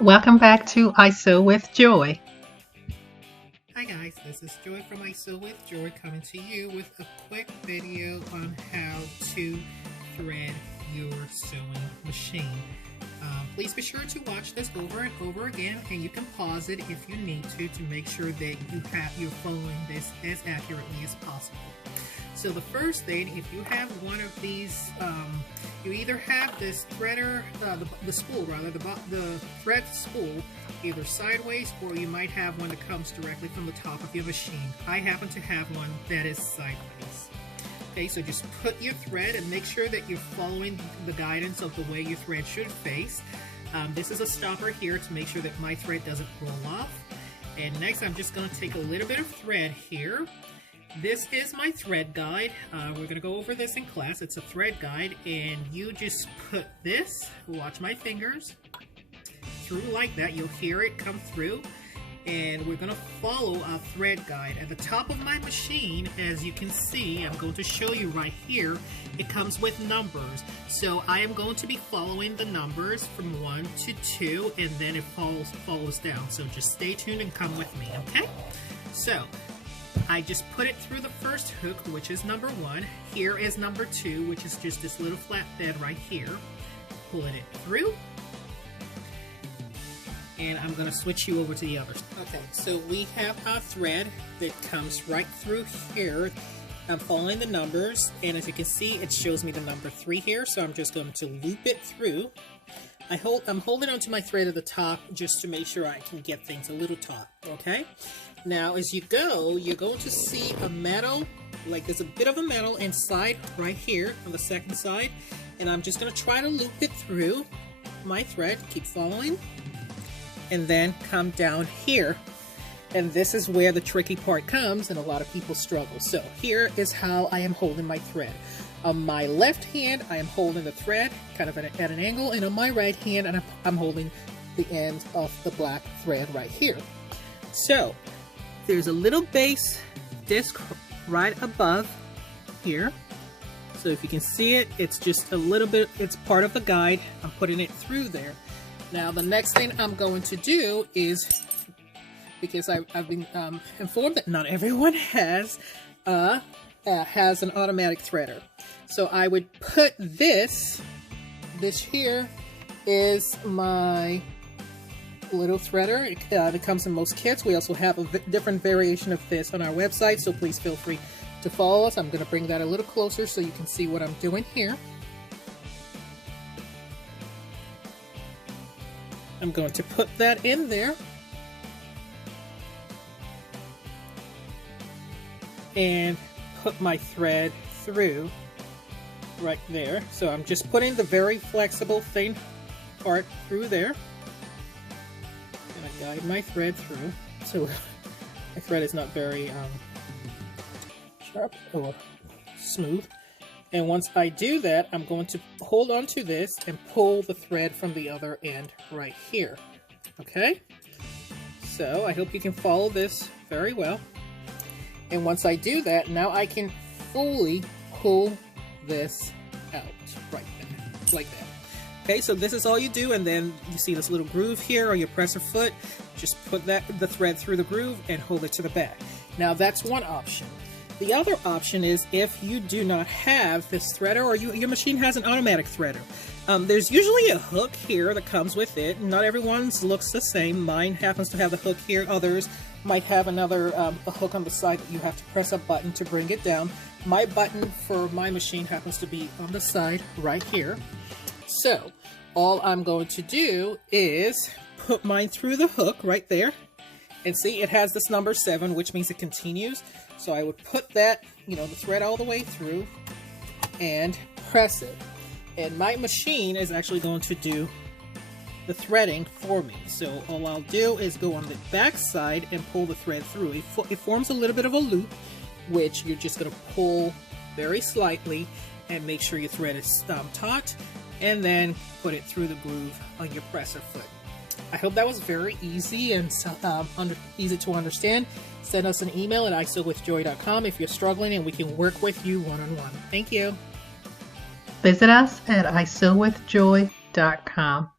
Welcome back to I Sew with Joy. Hi guys, this is Joy from I Sew with Joy coming to you with a quick video on how to thread your sewing machine. Please be sure to watch this over and over again, and you can pause it if you need to make sure that you're following this as accurately as possible. So the first thing, if you have one of these, you either have this threader, the spool rather, the thread spool, either sideways, or you might have one that comes directly from the top of your machine. I happen to have one that is sideways. Okay, so just put your thread and make sure that you're following the guidance of the way your thread should face. This is a stopper here to make sure that my thread doesn't roll off. And next I'm just going to take a little bit of thread here. This is my thread guide. We're going to go over this in class. It's a thread guide, and you just put this, watch my fingers, through like that. You'll hear it come through, and we're going to follow our thread guide. At the top of my machine, as you can see, I'm going to show you right here, it comes with numbers. So I am going to be following the numbers from 1 to 2, and then it follows down. So just stay tuned and come with me, okay? So I just put it through the first hook, which is number 1. Here is number 2, which is just this little flat bed right here. Pulling it through. And I'm going to switch you over to the other. Okay, so we have our thread that comes right through here. I'm following the numbers, and as you can see, it shows me the number 3 here, so I'm just going to loop it through. I'm holding onto my thread at the top just to make sure I can get things a little taut, okay? Now, as you go, you're going to see a metal, like there's a bit of a metal inside right here on the second side, and I'm just going to try to loop it through my thread, keep following, and then come down here. And this is where the tricky part comes, and a lot of people struggle. So here is how I am holding my thread. On my left hand, I am holding the thread kind of at an angle, and on my right hand, I'm holding the end of the black thread right here. So there's a little base disc right above here. So if you can see it, it's just a little bit, it's part of the guide. I'm putting it through there. Now the next thing I'm going to do is, because I've been informed that not everyone has an automatic threader. So I would put this here is my little threader. It comes in most kits. We also have a different variation of this on our website, so please feel free to follow us. I'm going to bring that a little closer so you can see what I'm doing here. I'm going to put that in there. And put my thread through right there. So I'm just putting the very flexible thin part through there. And I guide my thread through. So my thread is not very sharp or smooth. And once I do that, I'm going to hold on to this and pull the thread from the other end right here. Okay? So I hope you can follow this very well. And once I do that, now I can fully pull this out right there, like that. Okay, so this is all you do, and then you see this little groove here on your presser foot. Just put the thread through the groove and hold it to the back. Now that's one option. The other option is if you do not have this threader, or your machine has an automatic threader. There's usually a hook here that comes with it. Not everyone's looks the same. Mine happens to have the hook here. Others might have another a hook on the side that you have to press a button to bring it down. My button for my machine happens to be on the side right here. So all I'm going to do is put mine through the hook right there. And see, it has this number 7, which means it continues. So I would put that, the thread all the way through and press it. And my machine is actually going to do the threading for me. So all I'll do is go on the back side and pull the thread through. It forms a little bit of a loop, which you're just going to pull very slightly and make sure your thread is taut, and then put it through the groove on your presser foot. I hope that was very easy and easy to understand. Send us an email at isewithjoy.com if you're struggling, and we can work with you one-on-one. Thank you. Visit us at isewithjoy.com.